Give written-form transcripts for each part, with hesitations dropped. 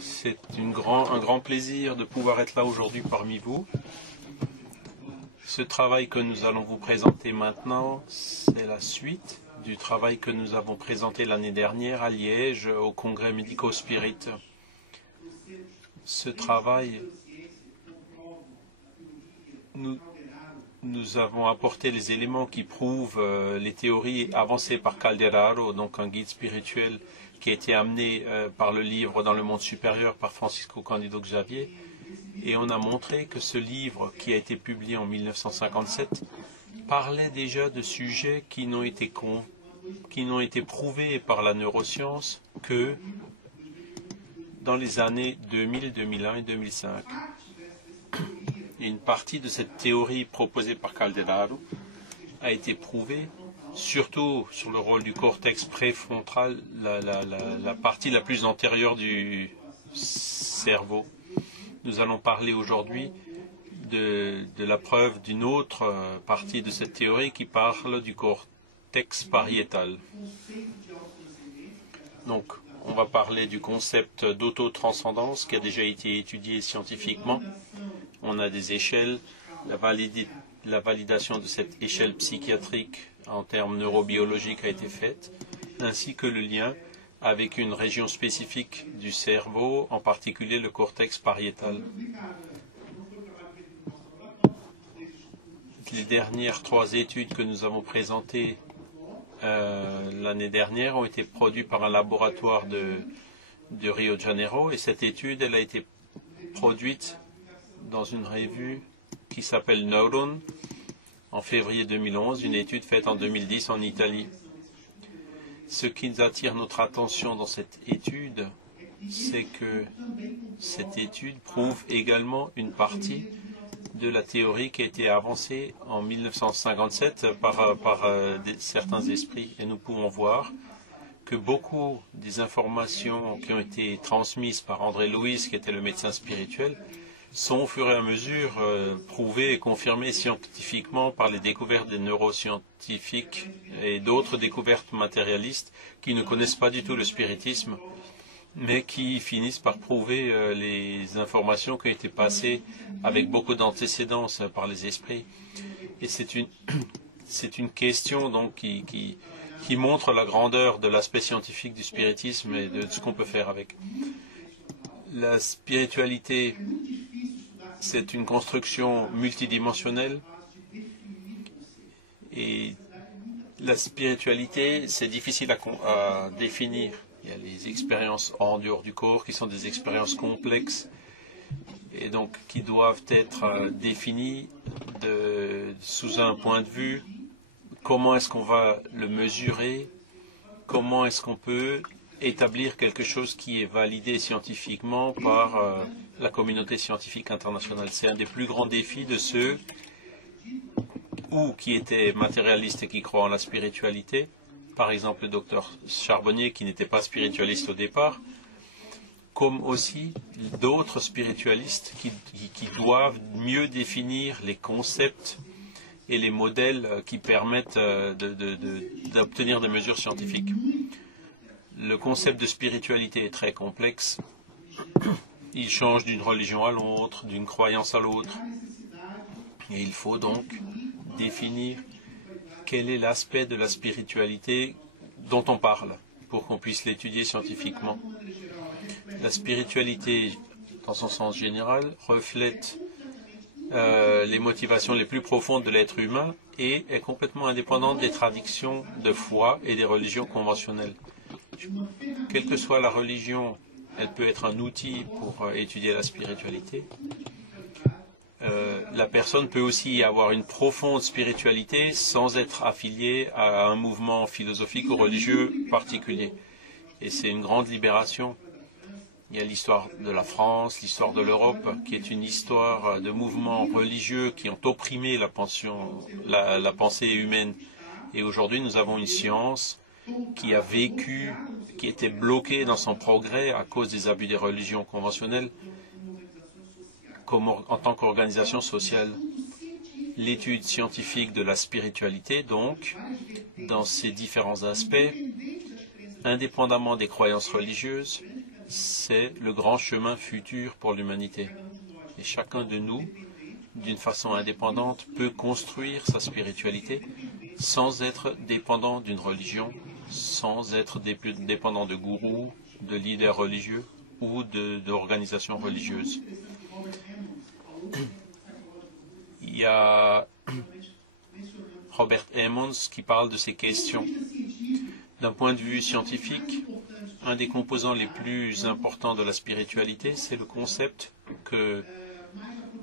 C'est un grand plaisir de pouvoir être là aujourd'hui parmi vous. Ce travail que nous allons vous présenter maintenant, c'est la suite du travail que nous avons présenté l'année dernière à Liège au congrès Médico-Spirit. Ce travail, nous avons apporté les éléments qui prouvent les théories avancées par Calderaro, donc un guide spirituel qui a été amené par le livre Dans le monde supérieur par Francisco Cândido Xavier. Et on a montré que ce livre, qui a été publié en 1957, parlait déjà de sujets qui n'ont été prouvés par la neuroscience que dans les années 2000, 2001 et 2005. Et une partie de cette théorie proposée par Calderaro a été prouvée, surtout sur le rôle du cortex préfrontal, la partie la plus antérieure du cerveau. Nous allons parler aujourd'hui de la preuve d'une autre partie de cette théorie qui parle du cortex pariétal. Donc, on va parler du concept d'autotranscendance qui a déjà été étudié scientifiquement. On a des échelles, la validation de cette échelle psychiatrique en termes neurobiologiques a été faite, ainsi que le lien avec une région spécifique du cerveau, en particulier le cortex pariétal. Les dernières 3 études que nous avons présentées l'année dernière ont été produites par un laboratoire de Rio de Janeiro, et cette étude, elle a été produite dans une revue qui s'appelle Neuron en février 2011, une étude faite en 2010 en Italie. Ce qui attire notre attention dans cette étude, c'est que cette étude prouve également une partie de la théorie qui a été avancée en 1957 par certains esprits. Et nous pouvons voir que beaucoup des informations qui ont été transmises par André Louis, qui était le médecin spirituel, sont au fur et à mesure prouvées et confirmées scientifiquement par les découvertes des neuroscientifiques et d'autres découvertes matérialistes qui ne connaissent pas du tout le spiritisme, mais qui finissent par prouver les informations qui ont été passées avec beaucoup d'antécédence par les esprits. Et c'est une question donc qui montre la grandeur de l'aspect scientifique du spiritisme et de ce qu'on peut faire avec. La spiritualité, c'est une construction multidimensionnelle, et la spiritualité, c'est difficile à définir. Il y a les expériences en dehors du corps qui sont des expériences complexes et donc qui doivent être définies sous un point de vue. Comment est-ce qu'on va le mesurer? Comment est-ce qu'on peut établir quelque chose qui est validé scientifiquement par la communauté scientifique internationale? C'est un des plus grands défis de ceux qui étaient matérialistes et qui croient en la spiritualité. Par exemple, le docteur Charbonnier, qui n'était pas spiritualiste au départ, comme aussi d'autres spiritualistes qui doivent mieux définir les concepts et les modèles qui permettent d'obtenir des mesures scientifiques. Le concept de spiritualité est très complexe. Il change d'une religion à l'autre, d'une croyance à l'autre. Et il faut donc définir quel est l'aspect de la spiritualité dont on parle pour qu'on puisse l'étudier scientifiquement. La spiritualité, dans son sens général, reflète les motivations les plus profondes de l'être humain et est complètement indépendante des traditions de foi et des religions conventionnelles. Quelle que soit la religion, elle peut être un outil pour étudier la spiritualité. La personne peut aussi avoir une profonde spiritualité sans être affiliée à un mouvement philosophique ou religieux particulier. Et c'est une grande libération. Il y a l'histoire de la France, l'histoire de l'Europe, qui est une histoire de mouvements religieux qui ont opprimé la pensée humaine. Et aujourd'hui, nous avons une science qui a vécu, qui était bloquée dans son progrès à cause des abus des religions conventionnelles, en tant qu'organisation sociale. L'étude scientifique de la spiritualité, donc, dans ses différents aspects, indépendamment des croyances religieuses, c'est le grand chemin futur pour l'humanité. Et chacun de nous, d'une façon indépendante, peut construire sa spiritualité sans être dépendant d'une religion, sans être dépendant de gourous, de leaders religieux ou d'organisations religieuses. Il y a Robert Emmons qui parle de ces questions. D'un point de vue scientifique, un des composants les plus importants de la spiritualité, c'est le concept que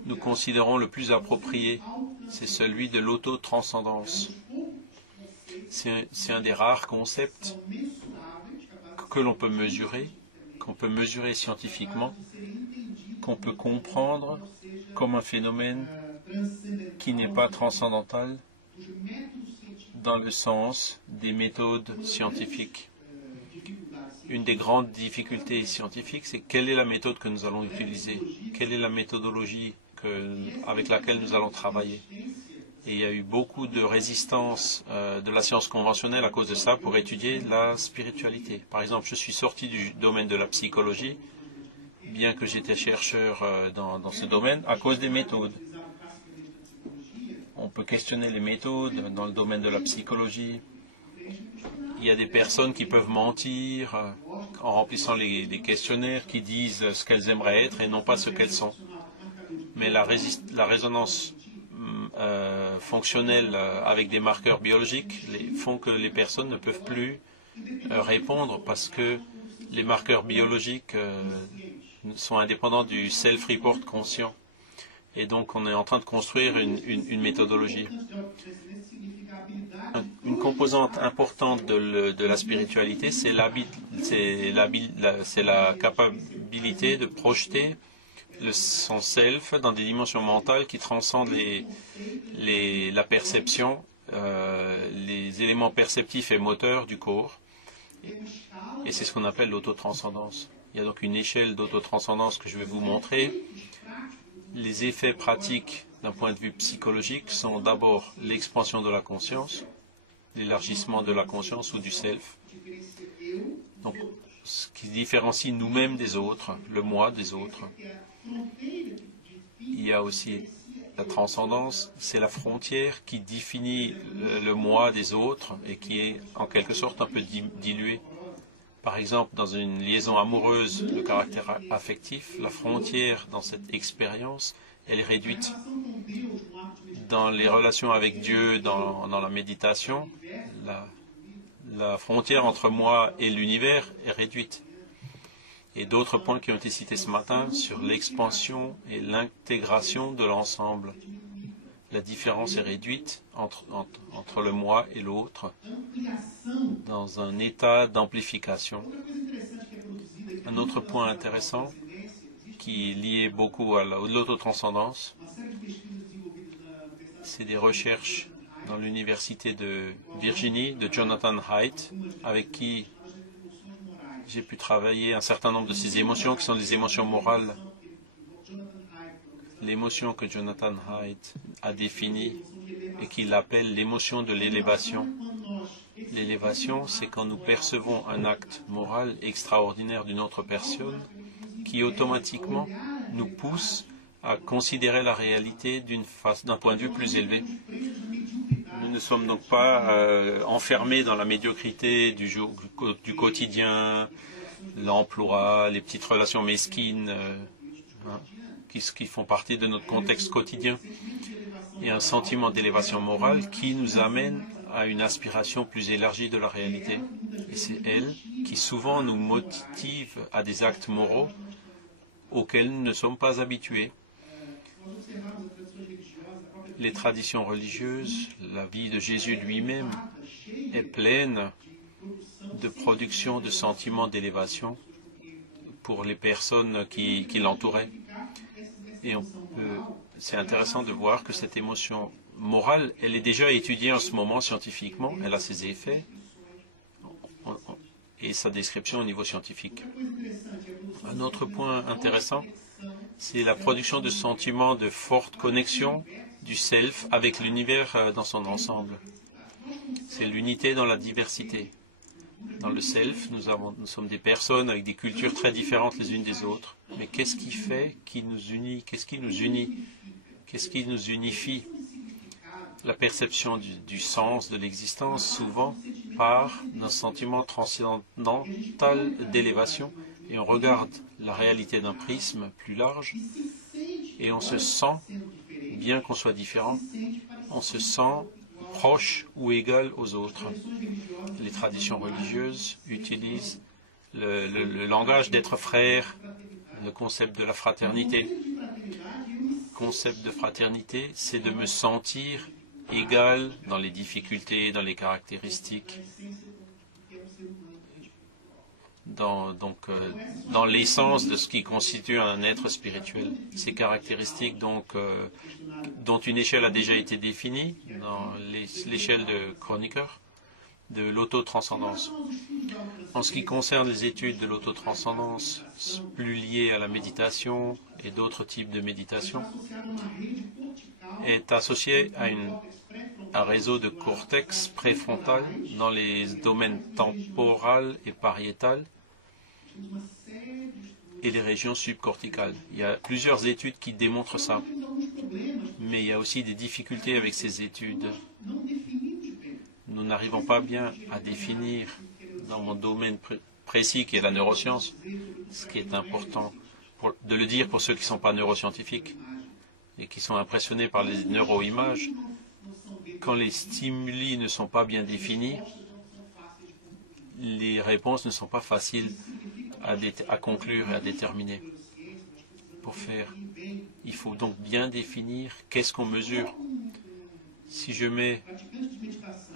nous considérons le plus approprié, c'est celui de l'auto-transcendance. C'est un des rares concepts que l'on peut mesurer, qu'on peut mesurer scientifiquement, qu'on peut comprendre comme un phénomène qui n'est pas transcendantal dans le sens des méthodes scientifiques. Une des grandes difficultés scientifiques, c'est quelle est la méthode que nous allons utiliser, quelle est la méthodologie avec laquelle nous allons travailler. Et il y a eu beaucoup de résistance de la science conventionnelle à cause de ça pour étudier la spiritualité. Par exemple, je suis sorti du domaine de la psychologie, bien que j'étais chercheur dans ce domaine, à cause des méthodes. On peut questionner les méthodes dans le domaine de la psychologie. Il y a des personnes qui peuvent mentir en remplissant les questionnaires, qui disent ce qu'elles aimeraient être et non pas ce qu'elles sont. Mais la résonance fonctionnelle avec des marqueurs biologiques font que les personnes ne peuvent plus répondre parce que les marqueurs biologiques sont indépendants du self-report conscient. Et donc, on est en train de construire une méthodologie. Une composante importante de la spiritualité, c'est la capacité de projeter son self dans des dimensions mentales qui transcendent la perception, les éléments perceptifs et moteurs du corps. Et c'est ce qu'on appelle l'autotranscendance. Il y a donc une échelle d'autotranscendance que je vais vous montrer. Les effets pratiques d'un point de vue psychologique sont d'abord l'expansion de la conscience, l'élargissement de la conscience ou du self. Donc, ce qui différencie nous-mêmes des autres, le moi des autres. Il y a aussi la transcendance, c'est la frontière qui définit le moi des autres et qui est en quelque sorte un peu diluée. Par exemple, dans une liaison amoureuse, le caractère affectif, la frontière dans cette expérience, elle est réduite. Dans les relations avec Dieu, dans la méditation, la frontière entre moi et l'univers est réduite. Et d'autres points qui ont été cités ce matin sur l'expansion et l'intégration de l'ensemble. La différence est réduite entre le moi et l'autre dans un état d'amplification. Un autre point intéressant qui est lié beaucoup à l'autotranscendance, c'est des recherches dans l'université de Virginie, de Jonathan Haidt, avec qui j'ai pu travailler un certain nombre de ces émotions qui sont des émotions morales. L'émotion que Jonathan Haidt a définie et qu'il appelle l'émotion de l'élévation. L'élévation, c'est quand nous percevons un acte moral extraordinaire d'une autre personne qui automatiquement nous pousse à considérer la réalité d'un point de vue plus élevé. Nous ne sommes donc pas enfermés dans la médiocrité du quotidien, l'emploi, les petites relations mesquines qui font partie de notre contexte quotidien. Et un sentiment d'élévation morale qui nous amène à une aspiration plus élargie de la réalité. Et c'est elle qui souvent nous motive à des actes moraux auxquels nous ne sommes pas habitués. Les traditions religieuses, la vie de Jésus lui-même est pleine de production de sentiments d'élévation pour les personnes qui l'entouraient. Et c'est intéressant de voir que cette émotion morale, elle est déjà étudiée en ce moment scientifiquement, elle a ses effets et sa description au niveau scientifique. Un autre point intéressant, c'est la production de sentiments de forte connexion du self avec l'univers dans son ensemble. C'est l'unité dans la diversité. Dans le self, nous sommes des personnes avec des cultures très différentes les unes des autres. Mais qu'est-ce qui fait qui nous unit? Qu'est-ce qui nous unit? Qu'est-ce qui nous unifie? La perception du sens de l'existence, souvent, part d'un sentiment transcendantal d'élévation, et on regarde la réalité d'un prisme plus large, et on se sent, bien qu'on soit différent, on se sent proche ou égal aux autres. Les traditions religieuses utilisent le langage d'être frère, le concept de la fraternité. Le concept de fraternité, c'est de me sentir égal dans les difficultés, dans les caractéristiques, dans l'essence de ce qui constitue un être spirituel. Ces caractéristiques dont une échelle a déjà été définie dans l'échelle de Kronecker, de l'autotranscendance. En ce qui concerne les études de l'autotranscendance, plus liées à la méditation et d'autres types de méditation, est associé à un réseau de cortex préfrontal dans les domaines temporal et pariétal et les régions subcorticales. Il y a plusieurs études qui démontrent ça, mais il y a aussi des difficultés avec ces études. Nous n'arrivons pas bien à définir dans mon domaine précis qui est la neuroscience, ce qui est important de le dire pour ceux qui ne sont pas neuroscientifiques et qui sont impressionnés par les neuroimages. Quand les stimuli ne sont pas bien définis, les réponses ne sont pas faciles à conclure et à déterminer. Il faut donc bien définir qu'est-ce qu'on mesure. Si je mets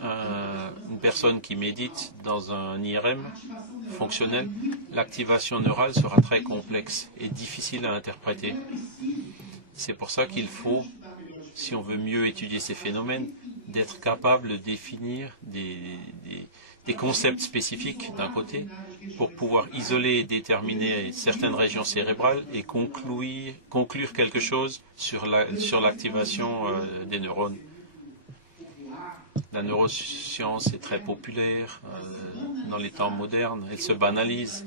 une personne qui médite dans un IRM fonctionnel, l'activation neurale sera très complexe et difficile à interpréter. C'est pour ça qu'il faut, si on veut mieux étudier ces phénomènes, d'être capable de définir des concepts spécifiques d'un côté pour pouvoir isoler et déterminer certaines régions cérébrales et conclure quelque chose sur l'activation des neurones. La neuroscience est très populaire dans les temps modernes, elle se banalise,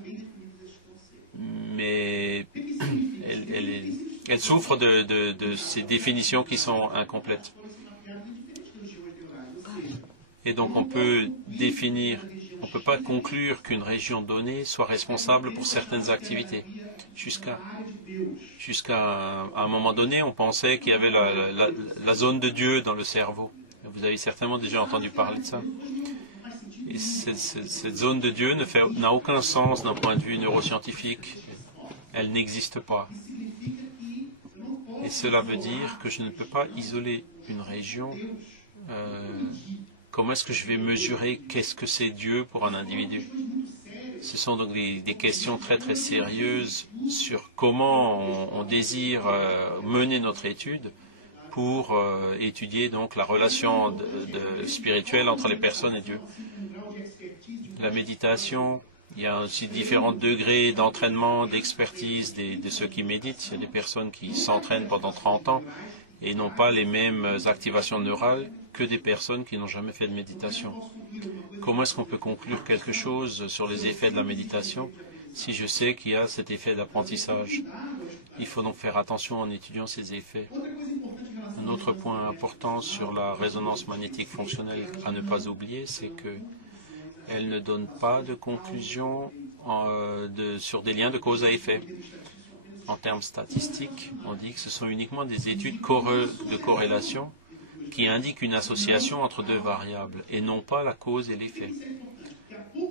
mais elle souffre de ces définitions qui sont incomplètes. Et donc on peut pas conclure qu'une région donnée soit responsable pour certaines activités. Jusqu'à un moment donné, on pensait qu'il y avait la zone de Dieu dans le cerveau. Vous avez certainement déjà entendu parler de ça. Et cette zone de Dieu n'a aucun sens d'un point de vue neuroscientifique. Elle n'existe pas. Et cela veut dire que je ne peux pas isoler une région. Comment est-ce que je vais mesurer qu'est-ce que c'est Dieu pour un individu? Ce sont donc des questions très très sérieuses sur comment on désire mener notre étude pour étudier donc la relation spirituelle entre les personnes et Dieu. La méditation, il y a aussi différents degrés d'entraînement, d'expertise de ceux qui méditent. Il y a des personnes qui s'entraînent pendant 30 ans et n'ont pas les mêmes activations neurales que des personnes qui n'ont jamais fait de méditation. Comment est-ce qu'on peut conclure quelque chose sur les effets de la méditation si je sais qu'il y a cet effet d'apprentissage? Il faut donc faire attention en étudiant ces effets. Un autre point important sur la résonance magnétique fonctionnelle à ne pas oublier, c'est qu'elle ne donne pas de conclusion sur des liens de cause à effet. En termes statistiques, on dit que ce sont uniquement des études de corrélation qui indiquent une association entre deux variables et non pas la cause et l'effet.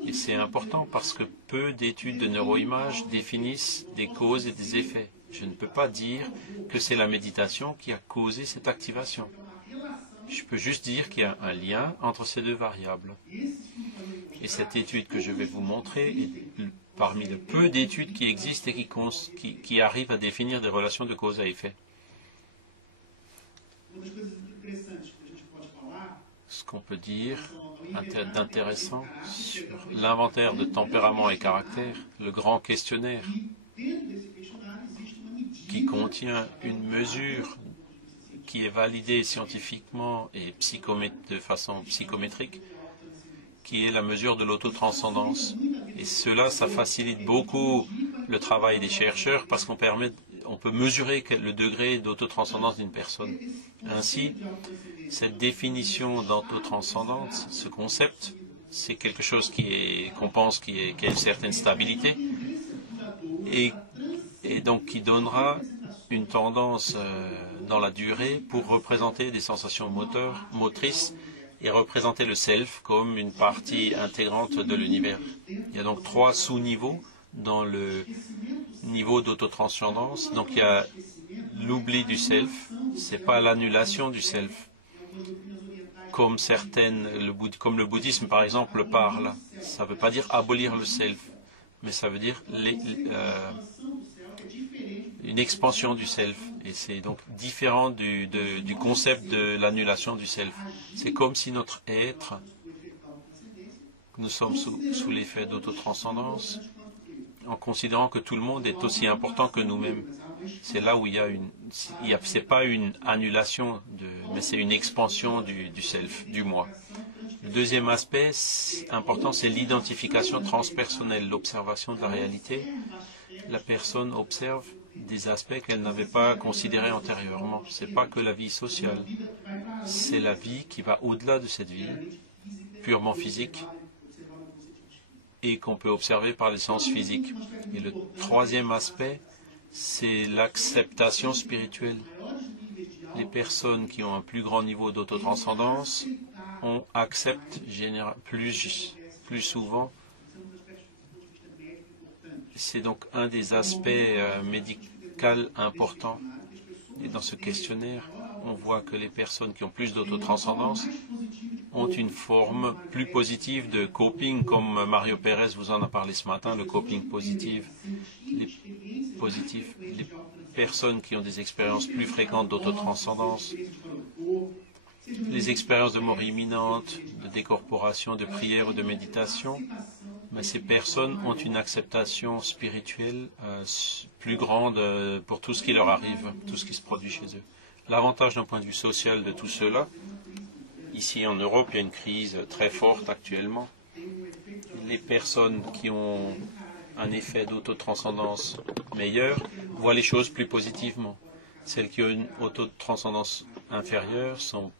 Et c'est important parce que peu d'études de neuroimages définissent des causes et des effets. Je ne peux pas dire que c'est la méditation qui a causé cette activation. Je peux juste dire qu'il y a un lien entre ces deux variables. Et cette étude que je vais vous montrer est parmi le peu d'études qui existent et qui arrivent à définir des relations de cause à effet. Ce qu'on peut dire d'intéressant sur l'inventaire de tempérament et caractère, le grand questionnaire qui contient une mesure qui est validée scientifiquement et de façon psychométrique, qui est la mesure de l'autotranscendance. Et cela, ça facilite beaucoup le travail des chercheurs parce qu'on peut mesurer le degré d'autotranscendance d'une personne. Ainsi, cette définition d'autotranscendance, ce concept, c'est quelque chose qu'on pense qui a une certaine stabilité et donc qui donnera une tendance dans la durée pour représenter des sensations motrices et représenter le self comme une partie intégrante de l'univers. Il y a donc 3 sous-niveaux dans le niveau d'autotranscendance. Donc il y a l'oubli du self, c'est pas l'annulation du self, comme le bouddhisme par exemple parle. Ça ne veut pas dire abolir le self, mais ça veut dire une expansion du self. Et c'est donc différent du concept de l'annulation du self. C'est comme si notre être, nous sommes sous l'effet d'autotranscendance, en considérant que tout le monde est aussi important que nous-mêmes. C'est là où c'est pas une annulation, mais c'est une expansion du self, du moi. Le deuxième aspect important, c'est l'identification transpersonnelle, l'observation de la réalité. La personne observe des aspects qu'elle n'avait pas considérés antérieurement. Ce n'est pas que la vie sociale, c'est la vie qui va au-delà de cette vie, purement physique, et qu'on peut observer par les sens physiques. Et le troisième aspect, c'est l'acceptation spirituelle. Les personnes qui ont un plus grand niveau d'autotranscendance acceptent plus souvent. C'est donc un des aspects médicaux importants. Et dans ce questionnaire, on voit que les personnes qui ont plus d'autotranscendance ont une forme plus positive de coping, comme Mario Pérez vous en a parlé ce matin, le coping positif. Les personnes qui ont des expériences plus fréquentes d'autotranscendance, les expériences de mort imminente, de décorporation, de prière ou de méditation, mais ces personnes ont une acceptation spirituelle plus grande pour tout ce qui leur arrive, tout ce qui se produit chez eux. L'avantage d'un point de vue social de tout cela, ici en Europe, il y a une crise très forte actuellement. Les personnes qui ont un effet d'autotranscendance meilleur voient les choses plus positivement. Celles qui ont une autotranscendance inférieure sont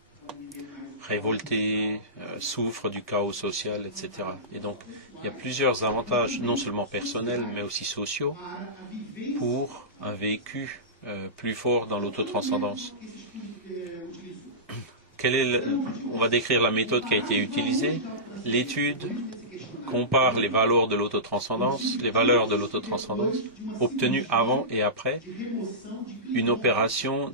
révoltées, souffrent du chaos social, etc. Et donc, il y a plusieurs avantages, non seulement personnels, mais aussi sociaux, pour un vécu plus fort dans l'autotranscendance. On va décrire la méthode qui a été utilisée. L'étude compare les valeurs de l'autotranscendance obtenues avant et après une opération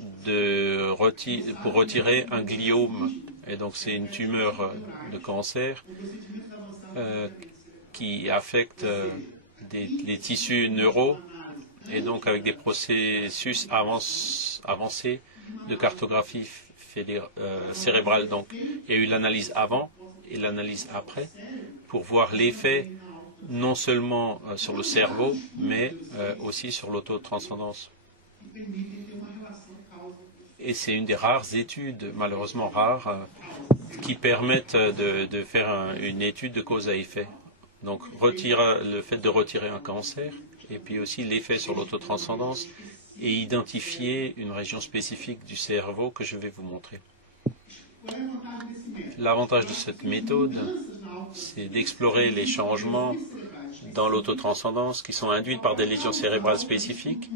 pour retirer un gliome. Et donc c'est une tumeur de cancer qui affecte les tissus neuraux et donc avec des processus avancés de cartographie cérébrale. Donc il y a eu l'analyse avant et l'analyse après pour voir l'effet non seulement sur le cerveau mais aussi sur l'autotranscendance. Et c'est une des rares études, malheureusement rares, qui permettent de faire une étude de cause à effet. Donc le fait de retirer un cancer, et puis aussi l'effet sur l'autotranscendance, et identifier une région spécifique du cerveau que je vais vous montrer. L'avantage de cette méthode, c'est d'explorer les changements dans l'autotranscendance qui sont induits par des lésions cérébrales spécifiques,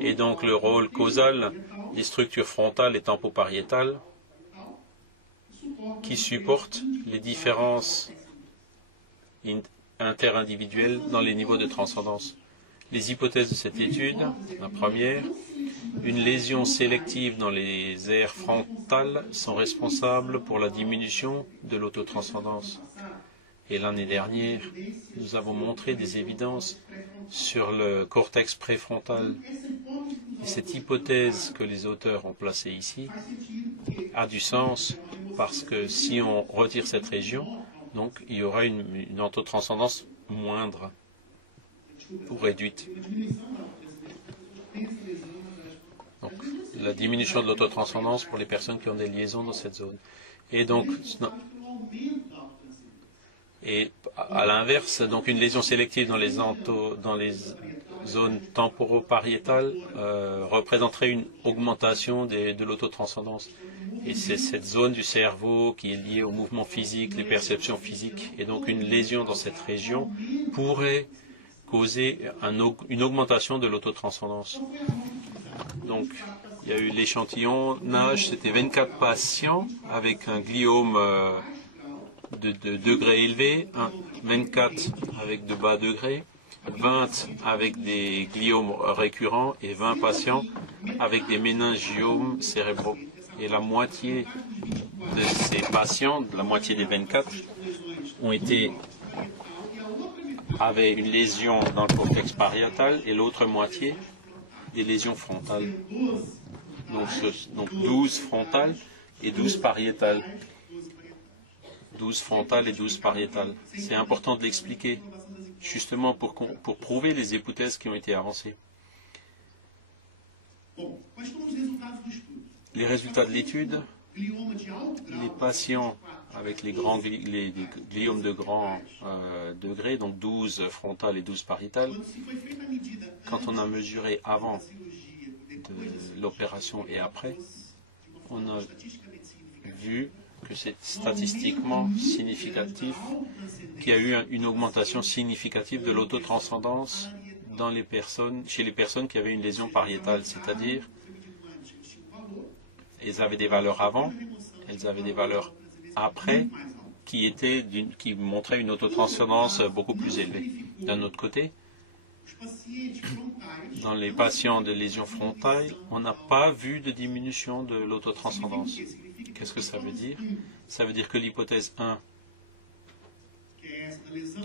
et donc le rôle causal des structures frontales et tempopariétales qui supportent les différences interindividuelles dans les niveaux de transcendance. Les hypothèses de cette étude, la première, une lésion sélective dans les aires frontales sont responsables pour la diminution de l'autotranscendance. Et l'année dernière, nous avons montré des évidences sur le cortex préfrontal. Et cette hypothèse que les auteurs ont placée ici a du sens parce que si on retire cette région, donc il y aura une autotranscendance moindre ou réduite. Donc la diminution de l'autotranscendance pour les personnes qui ont des liaisons dans cette zone. Et donc Et à l'inverse, donc une lésion sélective dans les zones temporopariétales représenterait une augmentation de l'autotranscendance. Et c'est cette zone du cerveau qui est liée au mouvement physique, les perceptions physiques. Et donc une lésion dans cette région pourrait causer une augmentation de l'autotranscendance. Donc il y a eu l'échantillonnage, c'était 24 patients avec un gliome de degré élevé, 24 avec de bas degré, 20 avec des gliomes récurrents et 20 patients avec des méningiomes cérébraux. Et la moitié de ces patients, la moitié des 24, avaient une lésion dans le cortex pariétal et l'autre moitié des lésions frontales. Donc 12 frontales et 12 pariétales. 12 frontales et 12 pariétales. C'est important de l'expliquer, justement pour prouver les hypothèses qui ont été avancées. Les résultats de l'étude, les patients avec les gliomes de grand degré, donc 12 frontales et 12 pariétales, quand on a mesuré avant de l'opération et après, on a vu que c'est statistiquement significatif, qu'il y a eu une augmentation significative de l'autotranscendance chez les personnes qui avaient une lésion pariétale, c'est-à-dire elles avaient des valeurs avant, elles avaient des valeurs après, qui montraient une autotranscendance beaucoup plus élevée. D'un autre côté, dans les patients de lésions frontales, on n'a pas vu de diminution de l'autotranscendance. Qu'est-ce que ça veut dire? Ça veut dire que l'hypothèse 1,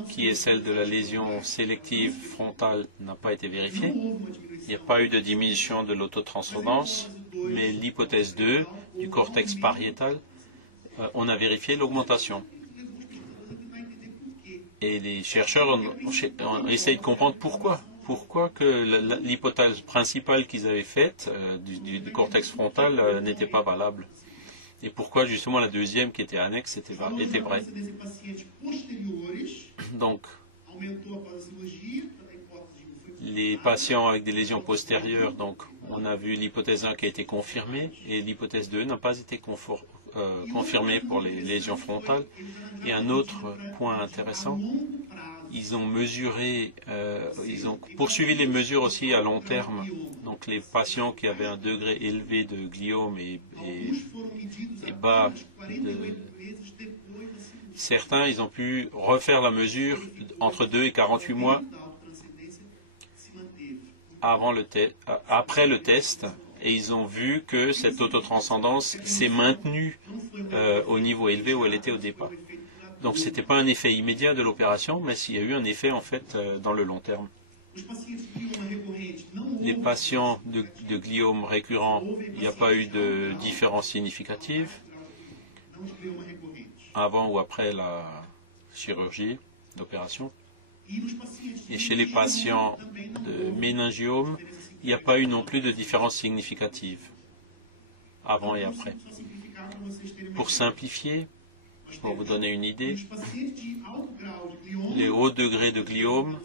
qui est celle de la lésion sélective frontale, n'a pas été vérifiée. Il n'y a pas eu de diminution de l'autotranscendance, mais l'hypothèse 2, du cortex pariétal, on a vérifié l'augmentation. Et les chercheurs ont essayé de comprendre pourquoi. Pourquoi que l'hypothèse principale qu'ils avaient faite du cortex frontal n'était pas valable. Et pourquoi justement la deuxième qui était annexe était vraie. Donc, les patients avec des lésions postérieures, donc on a vu l'hypothèse 1 qui a été confirmée et l'hypothèse 2 n'a pas été confirmée pour les lésions frontales. Et un autre point intéressant, ils ont poursuivi les mesures aussi à long terme. Donc les patients qui avaient un degré élevé de gliome et bas, certains, ils ont pu refaire la mesure entre 2 et 48 mois après le test, et ils ont vu que cette autotranscendance s'est maintenue au niveau élevé où elle était au départ. Donc ce n'était pas un effet immédiat de l'opération, mais il y a eu un effet en fait dans le long terme. Les patients de gliome récurrent, il n'y a pas eu de différence significative avant ou après la chirurgie, l'opération. Et chez les patients de méningiome, il n'y a pas eu non plus de différence significative avant et après. Pour simplifier, pour vous donner une idée, les hauts degrés de gliome,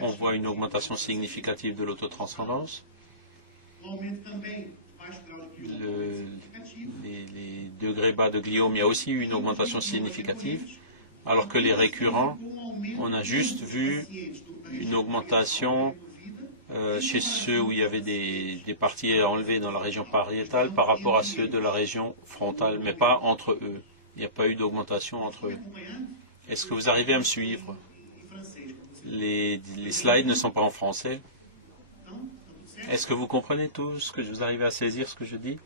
on voit une augmentation significative de l'autotranscendance. Les degrés bas de gliome, il y a aussi eu une augmentation significative, alors que les récurrents, on a juste vu une augmentation chez ceux où il y avait des parties à enlever dans la région pariétale par rapport à ceux de la région frontale, mais pas entre eux. Il n'y a pas eu d'augmentation entre eux. Est-ce que vous arrivez à me suivre? Les slides ne sont pas en français. Est-ce que vous comprenez tout ce que vous arrivez à saisir, ce que je dis?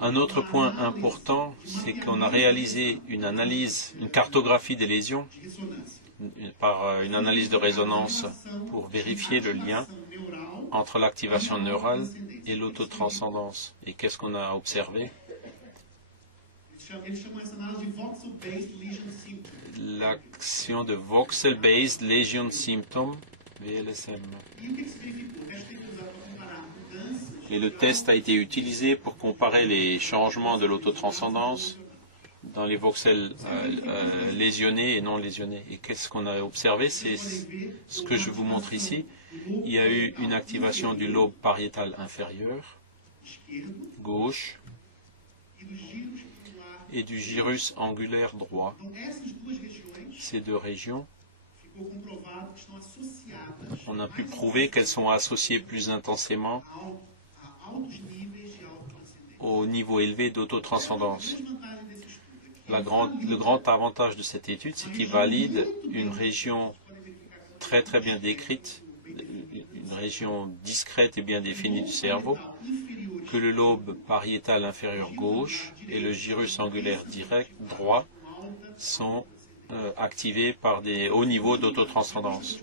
Un autre point important, c'est qu'on a réalisé une analyse, une cartographie des lésions par une analyse de résonance pour vérifier le lien entre l'activation neurale et l'autotranscendance. Et qu'est-ce qu'on a observé? L'action de Voxel-Based Lesion Symptom, VLSM. Et le test a été utilisé pour comparer les changements de l'autotranscendance dans les voxels lésionnés et non lésionnés. Et qu'est-ce qu'on a observé? C'est ce que je vous montre ici. Il y a eu une activation du lobe pariétal inférieur, gauche, et du gyrus angulaire droit. Ces deux régions, on a pu prouver qu'elles sont associées plus intensément au niveau élevé d'autotranscendance. Le grand avantage de cette étude, c'est qu'il valide une région très très bien décrite, une région discrète et bien définie du cerveau, que le lobe pariétal inférieur gauche et le gyrus angulaire direct droit sont activés par des hauts niveaux d'autotranscendance.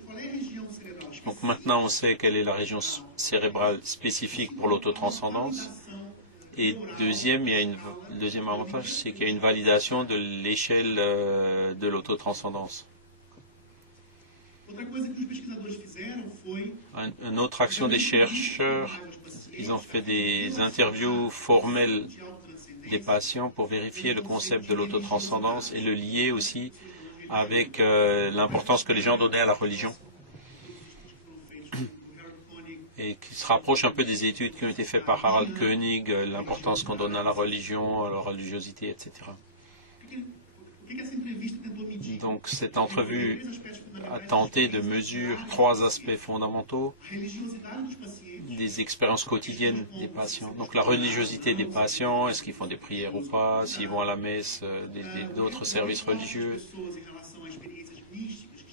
Donc maintenant on sait quelle est la région cérébrale spécifique pour l'autotranscendance. Et deuxième, le deuxième avantage, c'est qu'il y a une validation de l'échelle de l'autotranscendance. Une autre action des chercheurs, ils ont fait des interviews formelles des patients pour vérifier le concept de l'autotranscendance et le lier aussi avec l'importance que les gens donnaient à la religion. Et qui se rapproche un peu des études qui ont été faites par Harald Koenig, l'importance qu'on donne à la religion, à la religiosité, etc. Donc cette entrevue a tenté de mesurer trois aspects fondamentaux des expériences quotidiennes des patients. Donc la religiosité des patients, est-ce qu'ils font des prières ou pas, s'ils vont à la messe, d'autres services religieux,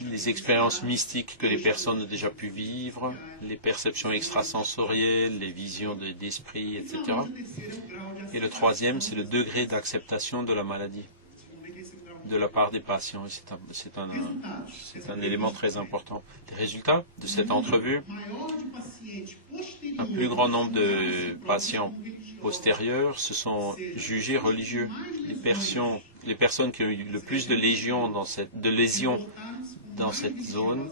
les expériences mystiques que les personnes ont déjà pu vivre, les perceptions extrasensorielles, les visions d'esprit, etc. Et le troisième, c'est le degré d'acceptation de la maladie de la part des patients. C'est un élément très important. Les résultats de cette entrevue, un plus grand nombre de patients postérieurs se sont jugés religieux. Les personnes qui ont eu le plus de lésions dans cette zone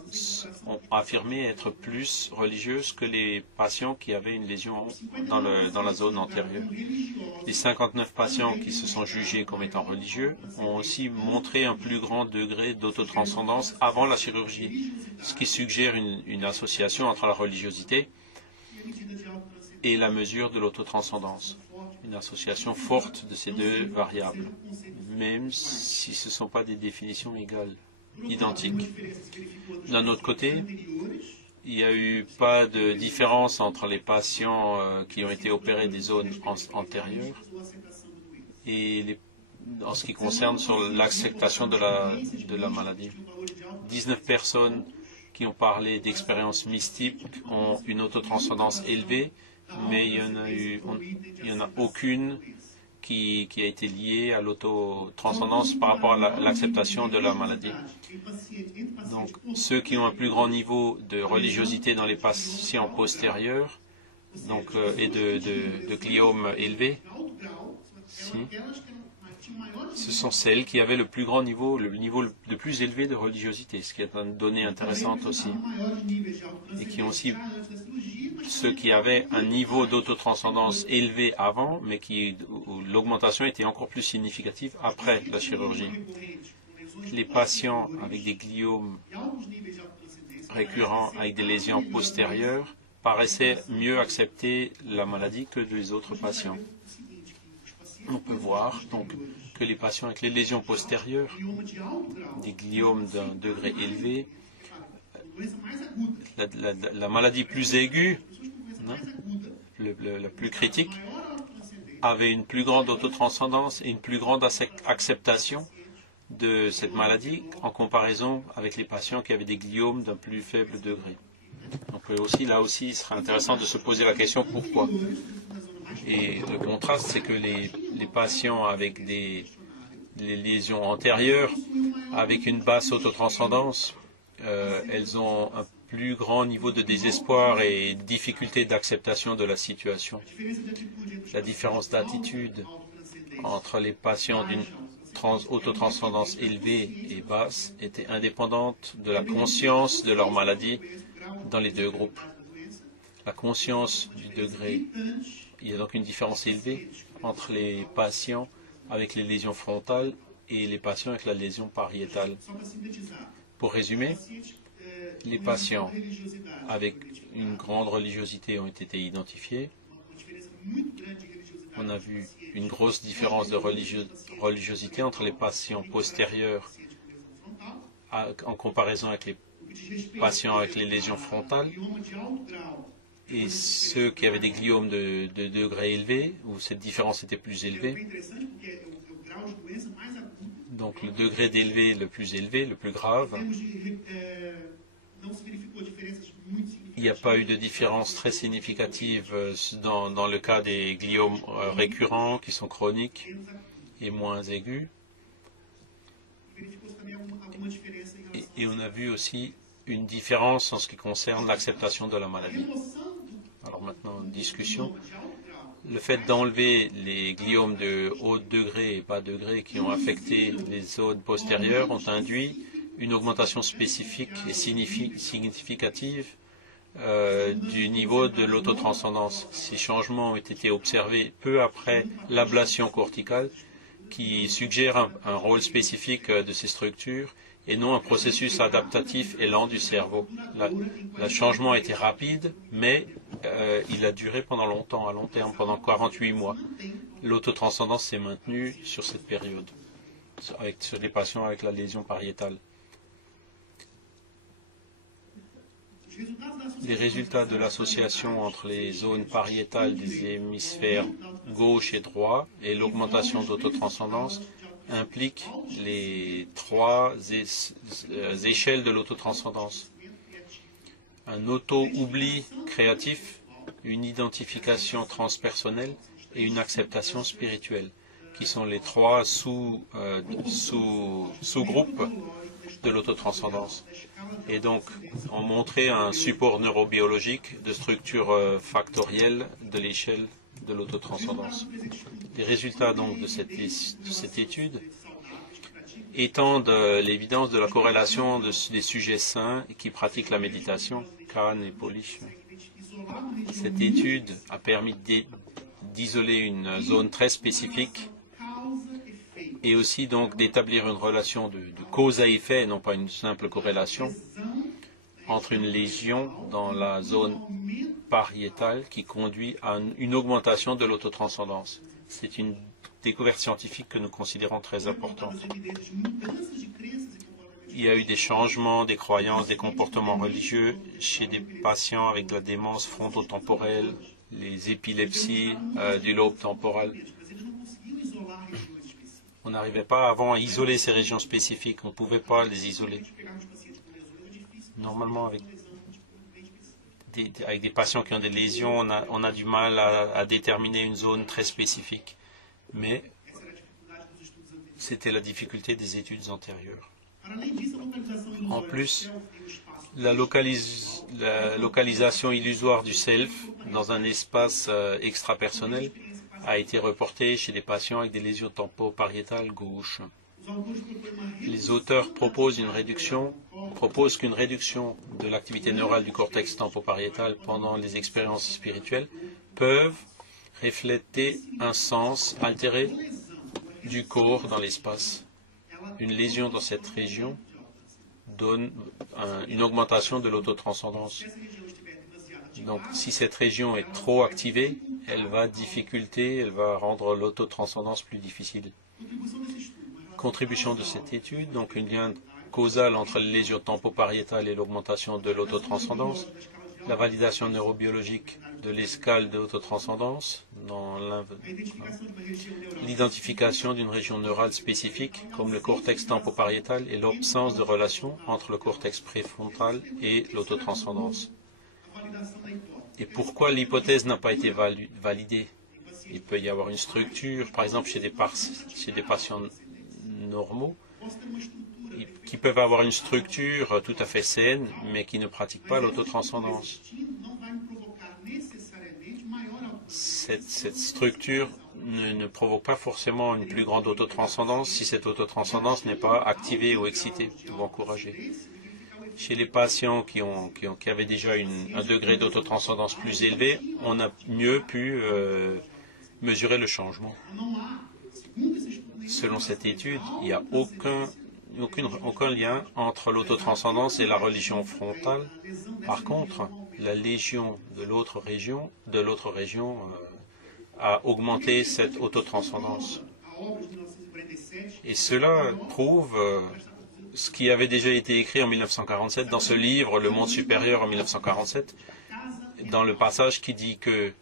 ont affirmé être plus religieuses que les patients qui avaient une lésion dans la zone antérieure. Les 59 patients qui se sont jugés comme étant religieux ont aussi montré un plus grand degré d'autotranscendance avant la chirurgie, ce qui suggère une association entre la religiosité et la mesure de l'autotranscendance. Une association forte de ces deux variables, même si ce ne sont pas des définitions égales. Identiques. D'un autre côté, il n'y a eu pas de différence entre les patients qui ont été opérés des zones antérieures et en ce qui concerne sur l'acceptation de la maladie. 19 personnes qui ont parlé d'expériences mystiques ont une autotranscendance élevée, mais il y en a aucune qui a été liée à l'autotranscendance par rapport à l'acceptation de la maladie. Donc, ceux qui ont un plus grand niveau de religiosité dans les patients postérieurs et de gliome élevé, ce sont celles qui avaient le plus grand niveau, le niveau le plus élevé de religiosité, ce qui est une donnée intéressante aussi. Et qui ont aussi ceux qui avaient un niveau d'autotranscendance élevé avant, mais où l'augmentation était encore plus significative après la chirurgie. Les patients avec des gliomes récurrents, avec des lésions postérieures, paraissaient mieux accepter la maladie que les autres patients. On peut voir donc que les patients avec les lésions postérieures, des gliomes d'un degré élevé, la maladie plus aiguë, la plus critique, avait une plus grande autotranscendance et une plus grande acceptation de cette maladie en comparaison avec les patients qui avaient des gliomes d'un plus faible degré. Donc là aussi, il sera intéressant de se poser la question pourquoi. Et le contraste, c'est que les patients avec les lésions antérieures, avec une basse autotranscendance, elles ont un plus grand niveau de désespoir et difficulté d'acceptation de la situation. La différence d'attitude entre les patients d'une autotranscendance élevée et basse était indépendante de la conscience de leur maladie dans les deux groupes. La conscience du degré, il y a donc une différence élevée entre les patients avec les lésions frontales et les patients avec la lésion pariétale. Pour résumer, les patients avec une grande religiosité ont été identifiés. On a vu une grosse différence de religiosité entre les patients postérieurs en comparaison avec les patients avec les lésions frontales et ceux qui avaient des gliomes de degré élevé, où cette différence était plus élevée. Donc le degré d'élevé le plus élevé, le plus grave, il n'y a pas eu de différence très significative dans le cas des gliomes récurrents qui sont chroniques et moins aigus. Et on a vu aussi une différence en ce qui concerne l'acceptation de la maladie. Alors maintenant, discussion. Le fait d'enlever les gliomes de haut degré et bas degré qui ont affecté les zones postérieures ont induit une augmentation spécifique et significative du niveau de l'autotranscendance. Ces changements ont été observés peu après l'ablation corticale qui suggère un rôle spécifique de ces structures et non un processus adaptatif et lent du cerveau. Le changement a été rapide, mais il a duré pendant longtemps, à long terme, pendant 48 mois. L'autotranscendance s'est maintenue sur cette période, sur les patients avec la lésion pariétale. Les résultats de l'association entre les zones pariétales des hémisphères gauche et droit et l'augmentation d'autotranscendance impliquent les trois échelles de l'autotranscendance. Un auto-oubli créatif, une identification transpersonnelle et une acceptation spirituelle, qui sont les trois sous-groupes de l'autotranscendance. Et donc, on montrait un support neurobiologique de structure factorielle de l'échelle de l'autotranscendance. Les résultats donc de cette étude étendent l'évidence de la corrélation des sujets sains qui pratiquent la méditation, Kahn et Polish. Cette étude a permis d'isoler une zone très spécifique et aussi donc d'établir une relation de cause à effet et non pas une simple corrélation entre une lésion dans la zone pariétale qui conduit à une augmentation de l'autotranscendance. C'est une découverte scientifique que nous considérons très importante. Il y a eu des changements, des croyances, des comportements religieux chez des patients avec de la démence frontotemporelle, les épilepsies du lobe temporal. On n'arrivait pas avant à isoler ces régions spécifiques, on ne pouvait pas les isoler. Normalement, avec des patients qui ont des lésions, on a du mal à déterminer une zone très spécifique. Mais c'était la difficulté des études antérieures. En plus, la localisation illusoire du self dans un espace extrapersonnel a été reportée chez des patients avec des lésions tempopariétales gauche. Les auteurs proposent qu'une réduction de l'activité neurale du cortex tempopariétal pendant les expériences spirituelles peuvent refléter un sens altéré du corps dans l'espace. Une lésion dans cette région donne une augmentation de l'autotranscendance. Donc, si cette région est trop activée, elle va rendre l'autotranscendance plus difficile. Contribution de cette étude, donc un lien causal entre les lésions tempopariétales et l'augmentation de l'autotranscendance, la validation neurobiologique de l'escale de l'autotranscendance, l'identification d'une région neurale spécifique comme le cortex tempopariétal et l'absence de relation entre le cortex préfrontal et l'autotranscendance. Et pourquoi l'hypothèse n'a pas été validée? Il peut y avoir une structure, par exemple chez des patients normaux, qui peuvent avoir une structure tout à fait saine, mais qui ne pratiquent pas l'autotranscendance. Cette structure ne provoque pas forcément une plus grande autotranscendance si cette autotranscendance n'est pas activée ou excitée ou encouragée. Chez les patients qui avaient déjà un degré d'autotranscendance plus élevé, on a mieux pu mesurer le changement. Selon cette étude, il n'y a aucun lien entre l'autotranscendance et la religion frontale. Par contre, la légion de l'autre région a augmenté cette autotranscendance. Et cela prouve ce qui avait déjà été écrit en 1947 dans ce livre, Le Monde supérieur en 1947, dans le passage qui dit que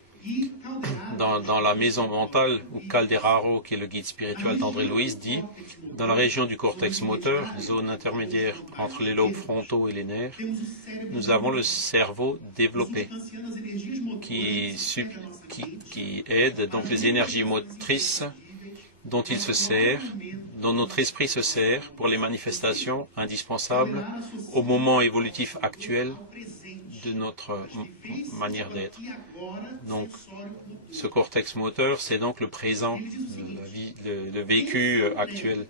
dans la maison mentale, où Calderaro, qui est le guide spirituel d'André Louis, dit « Dans la région du cortex moteur, zone intermédiaire entre les lobes frontaux et les nerfs, nous avons le cerveau développé qui aide donc les énergies motrices dont il se sert, dont notre esprit se sert pour les manifestations indispensables au moment évolutif actuel de notre manière d'être. » Donc, ce cortex moteur, c'est donc le présent, le vécu actuel.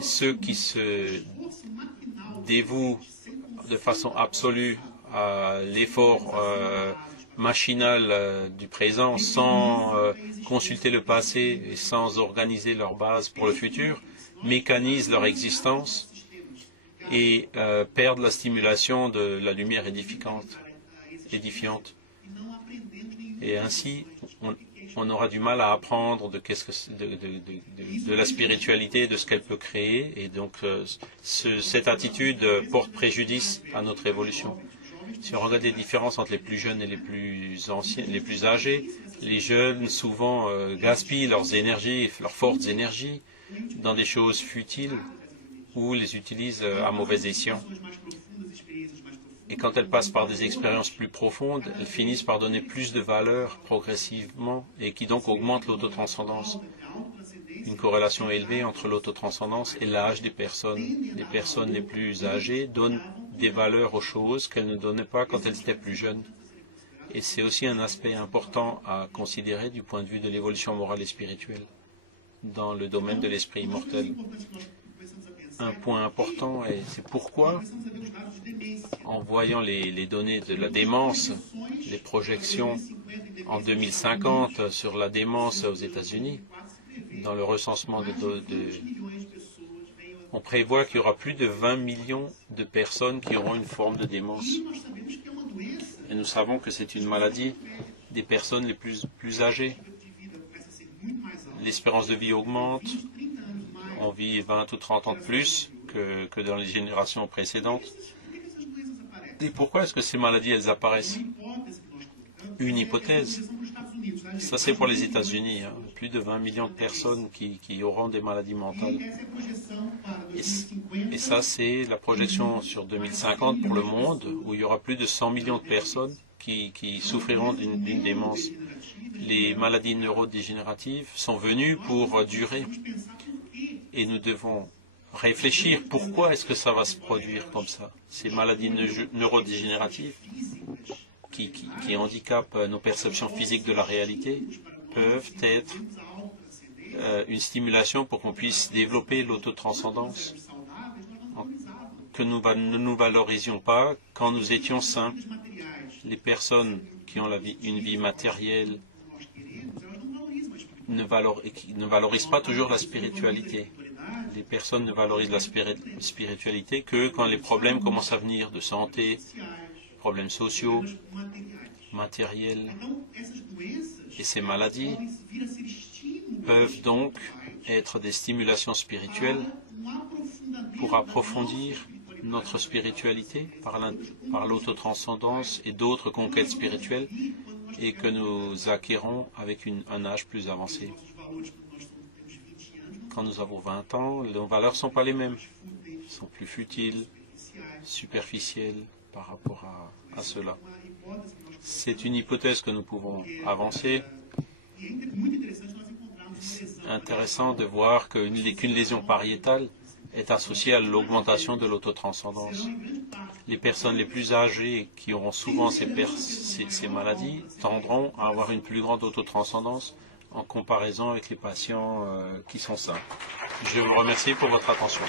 Ceux qui se dévouent de façon absolue à l'effort machinal du présent, sans consulter le passé et sans organiser leur base pour le futur, mécanisent leur existence et perdent la stimulation de la lumière édifiante. Et ainsi, on aura du mal à apprendre de la spiritualité, de ce qu'elle peut créer, et donc cette attitude porte préjudice à notre évolution. Si on regarde les différences entre les plus jeunes et les plus anciens, les plus âgés, les jeunes souvent gaspillent leurs énergies, leurs fortes énergies, dans des choses futiles ou les utilisent à mauvais escient. Et quand elles passent par des expériences plus profondes, elles finissent par donner plus de valeur progressivement et qui donc augmente l'autotranscendance. Une corrélation élevée entre l'autotranscendance et l'âge des personnes. Les personnes les plus âgées donnent des valeurs aux choses qu'elles ne donnaient pas quand elles étaient plus jeunes. Et c'est aussi un aspect important à considérer du point de vue de l'évolution morale et spirituelle dans le domaine de l'esprit immortel. Un point important, et c'est pourquoi, en voyant les données de la démence, les projections en 2050 sur la démence aux États-Unis, dans le recensement on prévoit qu'il y aura plus de 20 millions de personnes qui auront une forme de démence. Et nous savons que c'est une maladie des personnes les plus âgées. L'espérance de vie augmente. On vit 20 ou 30 ans de plus que dans les générations précédentes. Et pourquoi est-ce que ces maladies, elles apparaissent? Une hypothèse. Ça, c'est pour les États-Unis. Plus de 20 millions de personnes qui auront des maladies mentales. Et ça, c'est la projection sur 2050 pour le monde, où il y aura plus de 100 millions de personnes qui souffriront d'une démence. Les maladies neurodégénératives sont venues pour durer. Et nous devons réfléchir pourquoi est-ce que ça va se produire comme ça. Ces maladies neurodégénératives qui handicapent nos perceptions physiques de la réalité peuvent être une stimulation pour qu'on puisse développer l'autotranscendance que nous ne nous valorisions pas quand nous étions simples. Les personnes qui ont une vie matérielle ne valorisent pas toujours la spiritualité. Les personnes ne valorisent la spiritualité que quand les problèmes commencent à venir de santé, problèmes sociaux, matériels. Et ces maladies peuvent donc être des stimulations spirituelles pour approfondir notre spiritualité par l'autotranscendance et d'autres conquêtes spirituelles et que nous acquérons avec un âge plus avancé. Quand nous avons 20 ans, nos valeurs ne sont pas les mêmes. Elles sont plus futiles, superficielles par rapport à cela. C'est une hypothèse que nous pouvons avancer. C'est intéressant de voir qu'une lésion pariétale est associée à l'augmentation de l'autotranscendance. Les personnes les plus âgées qui auront souvent ces maladies tendront à avoir une plus grande autotranscendance en comparaison avec les patients qui sont sains. Je vous remercie pour votre attention.